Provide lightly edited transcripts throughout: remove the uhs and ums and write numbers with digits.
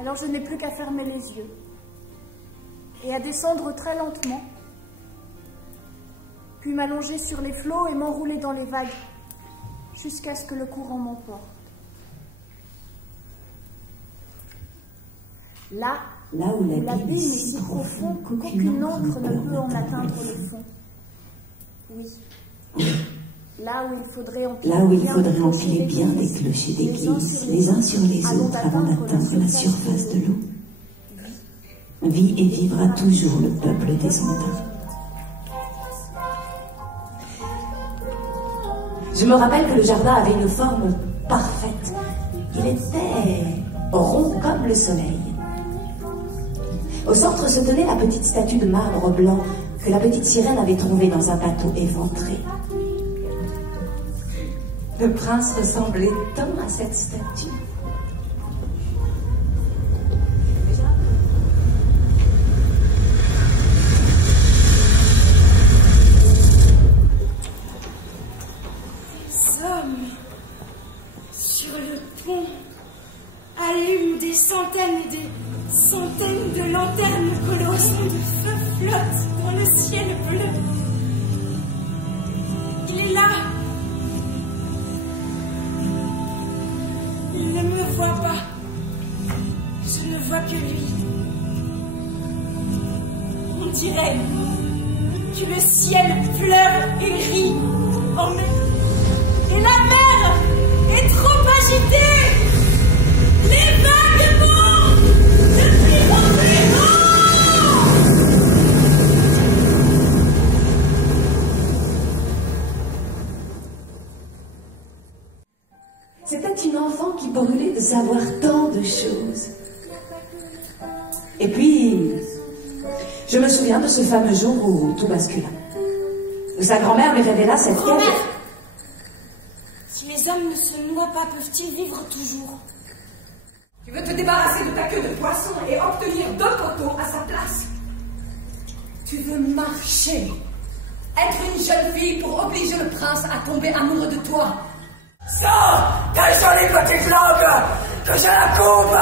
Alors je n'ai plus qu'à fermer les yeux et à descendre très lentement, puis m'allonger sur les flots et m'enrouler dans les vagues jusqu'à ce que le courant m'emporte. Là où l'abîme est si profond qu'aucune encre ne peut en atteindre le fond. Oui. Là où il faudrait empiler bien des clochers d'église, les uns sur les autres, avant d'atteindre la surface de l'eau. Vit et vivra toujours le peuple des ondins. Je me rappelle que le jardin avait une forme parfaite. Il était rond comme le soleil. Au centre se tenait la petite statue de marbre blanc que la petite sirène avait trouvée dans un bateau éventré. Le prince ressemblait tant à cette statue. Hommes sur le pont allument des centaines et des centaines de lanternes colosses de feu flottent dans le ciel bleu. Il est là. Il ne me voit pas. Je ne vois que lui. On dirait que le ciel pleure et rit en même. Et la mer est trop agitée. Les vagues montent de plus en plus haut. C'était une enfant qui brûlait de savoir tant de choses. Et puis, je me souviens de ce fameux jour où tout bascula. Où sa grand-mère lui révéla cette quête. Si les hommes ne se noient pas, peuvent-ils vivre toujours? Tu veux te débarrasser de ta queue de poisson et obtenir 2 poteaux à sa place. Tu veux marcher, être une jeune fille pour obliger le prince à tomber amoureux de toi. Ça, ta jolie petite langue, que je la coupe.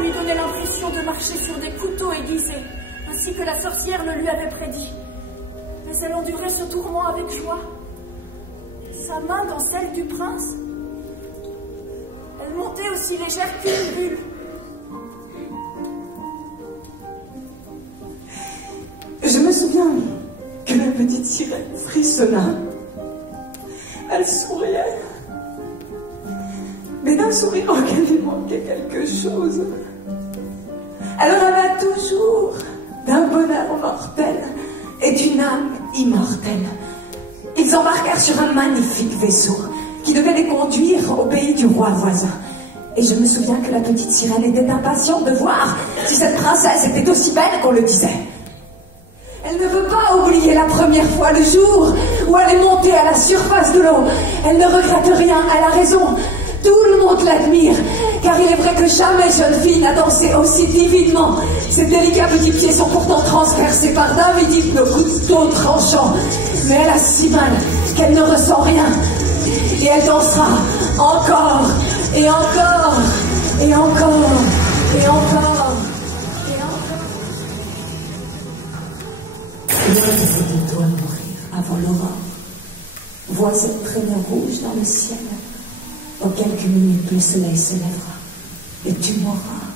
Lui donnait l'impression de marcher sur des couteaux aiguisés, ainsi que la sorcière le lui avait prédit. Mais elle endurait ce tourment avec joie. Sa main dans celle du prince, elle montait aussi légère qu'une bulle. Je me souviens que la petite sirène frissonna. Elle souriait. Mais d'un sourire auquel il manquait quelque chose. Elle rêva toujours d'un bonheur mortel et d'une âme immortelle. Ils embarquèrent sur un magnifique vaisseau qui devait les conduire au pays du roi voisin. Et je me souviens que la petite sirène était impatiente de voir si cette princesse était aussi belle qu'on le disait. Elle ne veut pas oublier la première fois, le jour où elle est montée à la surface de l'eau. Elle ne regrette rien, elle a raison. Tout le monde l'admire, car il est vrai que jamais jeune fille n'a dansé aussi divinement. Ses délicats petits pieds sont pourtant transpercés par d'invisibles couteaux tranchants. Mais elle a si mal qu'elle ne ressent rien. Et elle dansera encore, et encore, et encore, et encore, et encore. Loin de toi mourir avant l'aurore. Vois cette traînée rouge dans le ciel. Dans quelques minutes, le soleil se lèvera et tu mourras.